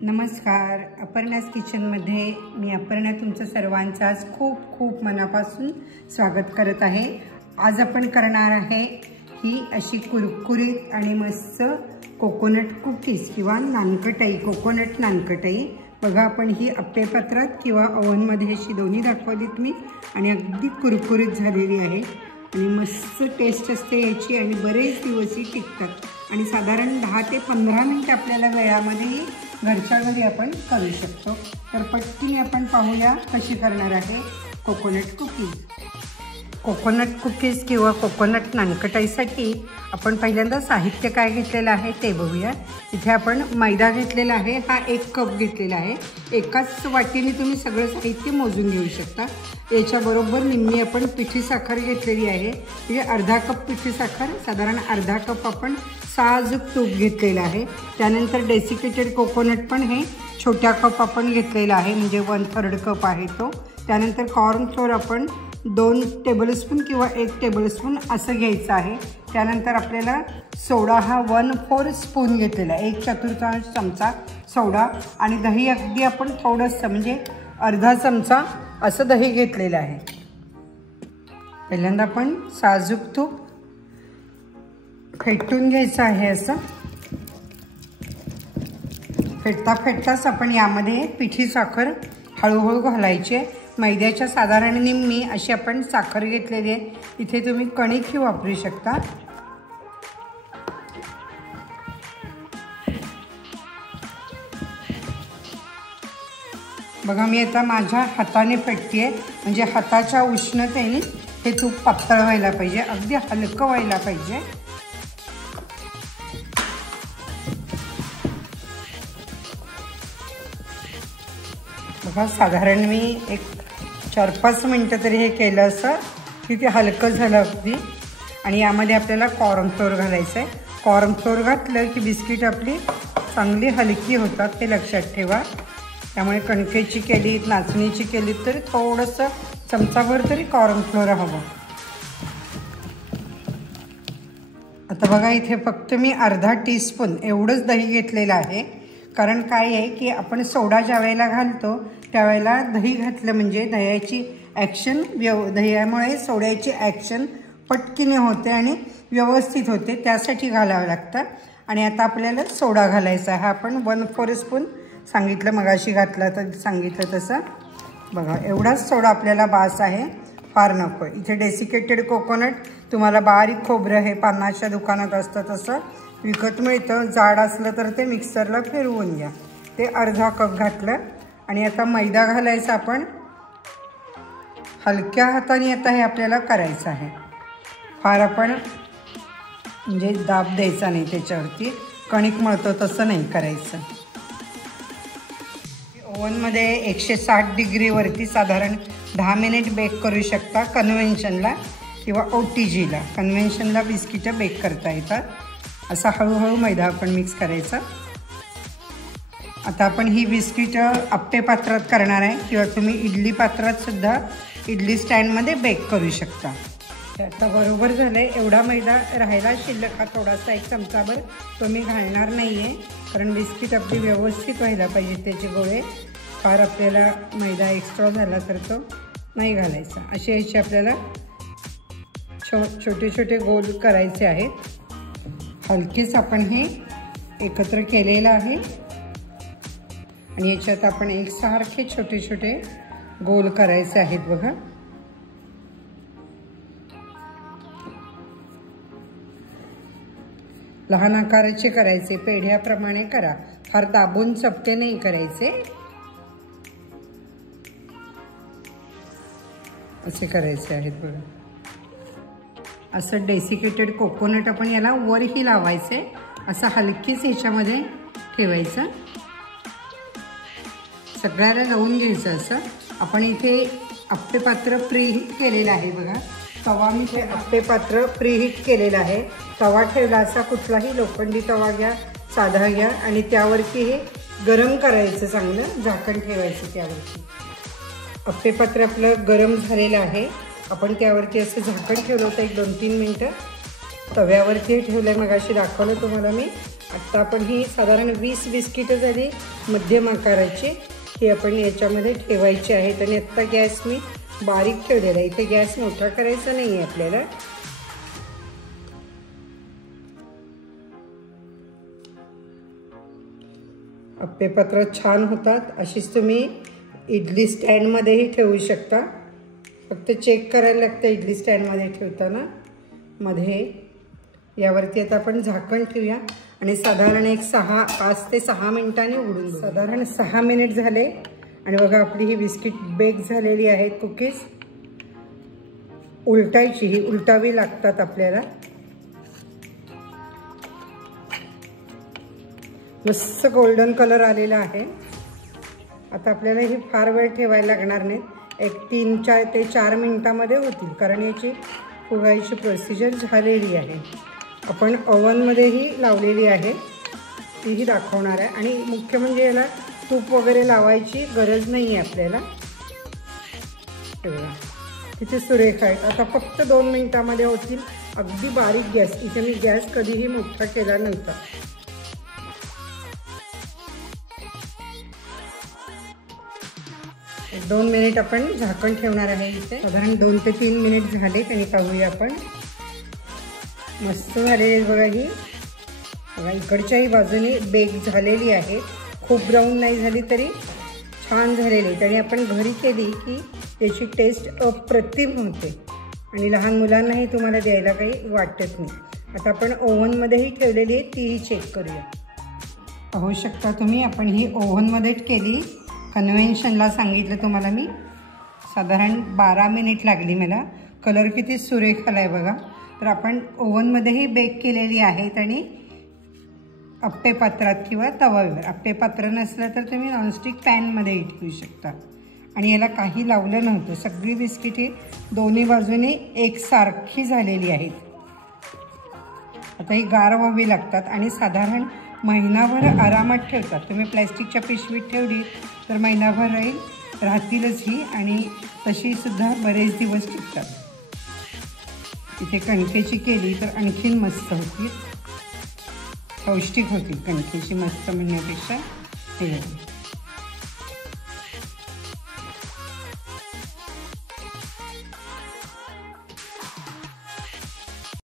नमस्कार, अपर्णास किचनमध्ये मी अपर्णा तुमचं सर्वांचं आज खूप खूप मनापासून स्वागत करत आहे। आज आपण करणार आहे ही अशी कुरकुरीत आणि मस्त कोकोनट कुकीज किंवा नानकटाई, कोकोनट नानकटाई। बघा, आपण ही अप्पे पात्रात किंवा ओव्हनमध्ये अशी दोन्ही दाखवलीत मी आणि अगदी कुरकुरीत झालेली आहे आणि मस्त टेस्ट असते याची आणि बरेच दिवसही टिकतात आणि साधारण 10 ते 15 मिनिट आपल्याला वेळामध्ये घरच्या घरी आपण करू शकतो। तर पटकन आपण पाहूया कशी करणार आहे कोकोनट कुकीज। कोकोनट कुकीज किंवा कोकोनट नानकटाईसाठी आपण पहिल्यांदा साहित्य काय घेतलेलं आहे ते बघूया। इथे आपण मैदा घेतलेला आहे, हा 1 कप घेतलेला आहे। एकाच वाटीने तुम्ही सगळं साहित्य मोजून घेऊ शकता। याच्याबरोबर निम्मी आपण पिठी साखर घेतलेली आहे, म्हणजे अर्धा कप पिठी साखर, साधारण अर्धा कप आपण साजूक तूप घेतलेलं आहे। त्यानंतर डेसिकेटेड कोकोनट पण हे छोट्या कप आपण घेतलेला आहे, म्हणजे 1/3 कप आहे तो। त्यानंतर कॉर्न फ्लोअर आपण 2 टेबलस्पून किंवा 1 टेबलस्पून असं घ्यायचं आहे। त्यानंतर आपल्याला सोडा हा 1/4 स्पून घेतलेला आहे, 1/4 चमचा सोडा आणि दही अगदी आपण थोडंसं म्हणजे अर्धा चमचा असं दही घेतलेलं आहे। पहिल्यांदा आपण साजूक तूप फेटून घ्यायचं आहे। असं फेटता फेटताच आपण यामध्ये पिठी साखर हळूहळू घालायची आहे। मैद्याच्या साधारण निम्मी अशी आपण साखर घेतलेली आहे। इथे तुम्ही कणिकही वापरू शकता। बघा, मी आता माझ्या हाताने फेटते आहे, म्हणजे हाताच्या उष्णतेने हे तूप पातळ व्हायला पाहिजे, अगदी हलकं व्हायला पाहिजे। बघा, साधारण मी एक 4-5 मिनटं तरी हे केलं असं की ते हलकं झालं अगदी। आणि यामध्ये आपल्याला कॉर्न फ्लोअर घालायचं आहे। कॉर्न फ्लोअर घातलं की बिस्किट आपली चांगली हलकी होतात, हे लक्षात ठेवा। त्यामुळे कणकेची केली, नाचणीची केली तरी थोडंसं चमचाभर तरी कॉर्न फ्लोअर हवं। आता बघा, इथे फक्त मी अर्धा टीस्पून एवढंच दही घेतलेलं आहे, कारण काय आहे की आपण सोडा ज्या वेळेला घालतो त्यावेळेला दही घातलं म्हणजे दह्याची ॲक्शन दह्यामुळे सोड्याची ॲक्शन पटकीने होते आणि व्यवस्थित होते, त्यासाठी घालावं लागतं। आणि आता आपल्याला सोडा घालायचा आहे, आपण 1/4 स्पून सांगितलं, मगाशी घातला तर सांगितलं तसं। बघा, एवढाच सोडा आपल्याला बास आहे, फार नको। इथे डेसिकेटेड कोकोनट तुम्हाला बारीक खोबरं हे पानाच्या दुकानात असतं तसं विकत मिळतं, जाड असलं तर ते मिक्सरला फिरवून घ्या। ते अर्धा कप घातलं आणि आता मैदा घालायचा आपण हलक्या हाताने। आता हे आपल्याला करायचं आहे, फार आपण म्हणजे दाब द्यायचा नाही त्याच्यावरती, कणिक मळतो तसं नाही करायचं। ओव्हनमध्ये 160 डिग्रीवरती साधारण 10 मिनिट बेक करू शकता, कन्व्हेन्शनला किंवा OTGला। कन्व्हेन्शनला बिस्किटं बेक करता येतात। असा हळूहळू मैदा आपण मिक्स करायचा। आता आपण ही बिस्किटं अप्पे पात्रात करणार आहे किंवा तुम्ही इडली पात्रात सुद्धा इडली स्टँडमध्ये बेक करू शकता। आता बरोबर झालं आहे, एवढा मैदा राहायला शिल्लक हा थोडासा 1 चमचाभर तो मी घालणार नाही आहे, कारण बिस्किट आपली व्यवस्थित व्हायला पाहिजे, त्याचे गोळे फार आपल्याला मैदा एक्स्ट्रा झाला तर तो नाही घालायचा। असे याचे आपल्याला छोटे छोटे गोल करायचे आहेत। हलकेच आपण हे एकत्र केलेलं आहे आणि याच्यात आपण एकसारखे छोटे छोटे गोल करायचे आहेत। बघा, लहान आकाराचे करायचे, पेढ्याप्रमाणे करा, फार दाबून चपटे नाही करायचे, असे करायचे आहेत। बघा, असं डेसिकेटेड कोकोनट आपण याला वरही लावायचे, असं हलकीच ह्याच्यामध्ये ठेवायचं, सगळ्याला लावून घ्यायचं। असं आपण इथे अप्पे पात्र प्रीहीट केलेलं आहे। बघा, तवा मी ते अप्पे पात्र प्रीहीट केलेलं आहे। तवा ठेवला असा कुठलाही लोखंडी तवा घ्या, साधा घ्या आणि त्यावरती हे गरम करायचं, चांगलं झाकण ठेवायचं त्यावरती। अप्पे पात्र आपलं गरम झालेलं आहे, आपण त्यावरती असं झाकण ठेवलं होतं 1-2-3 मिनटं। तव्यावरती ठेवलं, मगाशी दाखवलं तुम्हाला मी, आता आपण ही साधारण 20 बिस्किटं झाली मध्यम आकाराची, ही आपण याच्यामध्ये ठेवायची आहेत. आणि आत्ता गॅस मी बारीक ठेवलेला आहे, इथे गॅस मोठा करायचा नाही आहे आपल्याला. अप्पे पात्रात छान होतात. अशीच तुम्ही इडली स्टँडमध्येही ठेवू शकता. फक्त चेक करायला लागतं इडली स्टँडमध्ये ठेवताना. मध्ये यावरती आता आपण झाकण ठेवूया आणि साधारण एक 5 ते 6 मिनिटांनी उघडून घेऊ. साधारण 6 मिनिट झाले आणि बघा आपली ही बिस्किट बेक झालेली आहेत. कुकीज उलटायची, ही उलटावी लागतात आपल्याला. मस्त गोल्डन कलर आलेला आहे. आता आपल्याला ही फार वेळ ठेवायला लागणार नाही, एक 3 ते 4 मिनिटामध्ये होतील, कारण याची फुगायची प्रोसिजर झालेली आहे. आपण ओव्हनमध्येही लावलेली आहे, तीही दाखवणार आहे. आणि मुख्य म्हणजे याला तूप वगैरे लावायची गरज नाही आहे आपल्याला. किती सुरेख आहेत. आता फक्त 2 मिनिटामध्ये होतील. अगदी बारीक गॅस, इथे मी गॅस कधीही मोठा केला नव्हता. एक 2 मिनिट आपण झाकण ठेवणार आहे इथे. साधारण 2 ते 3 मिनिट झाले आणि पाहूया आपण. मस्त झालेली बघा ही. बघा इकडच्याही बाजूने बेक झालेली आहे, खूप ब्राऊन नाही झाली तरी छान झालेली. आणि आपण घरी केली की याची टेस्ट अप्रतिम होते आणि लहान मुलांनाही तुम्हाला द्यायला काही वाटत नाही. आता आपण ओव्हनमध्येही ठेवलेली आहे, तीही चेक करूया. पाहू शकता तुम्ही, आपण ही ओव्हनमध्येच केली. कन्व्हेन्शनला सांगितलं तुम्हाला मी, साधारण 12 मिनिट लागली मला. कलर किती सुरेख आला आहे बघा. तर आपण ओव्हनमध्येही बेक केलेली आहेत आणि अप्पे पात्रात किंवा तव्यावर. अप्पे पात्र नसलं तर तुम्ही नॉनस्टिक पॅनमध्येही ठेवू शकता. आणि याला काही लावलं नव्हतं, सगळी बिस्किट ही दोन्ही बाजूने एकसारखी झालेली आहेत. आता ही गार व्हावी लागतात आणि साधारण महिनाभर आरामात ठेवतात. तुम्ही प्लॅस्टिकच्या पिशवीत ठेवली तर महिनाभर राहतीलच ही, आणि तशीसुद्धा बरेच दिवस टिकतात. इथे कणकेची केली तर आणखीन मस्त होतील, पौष्टिक होतील. कणकेची मस्त म्हणण्यापेक्षा हे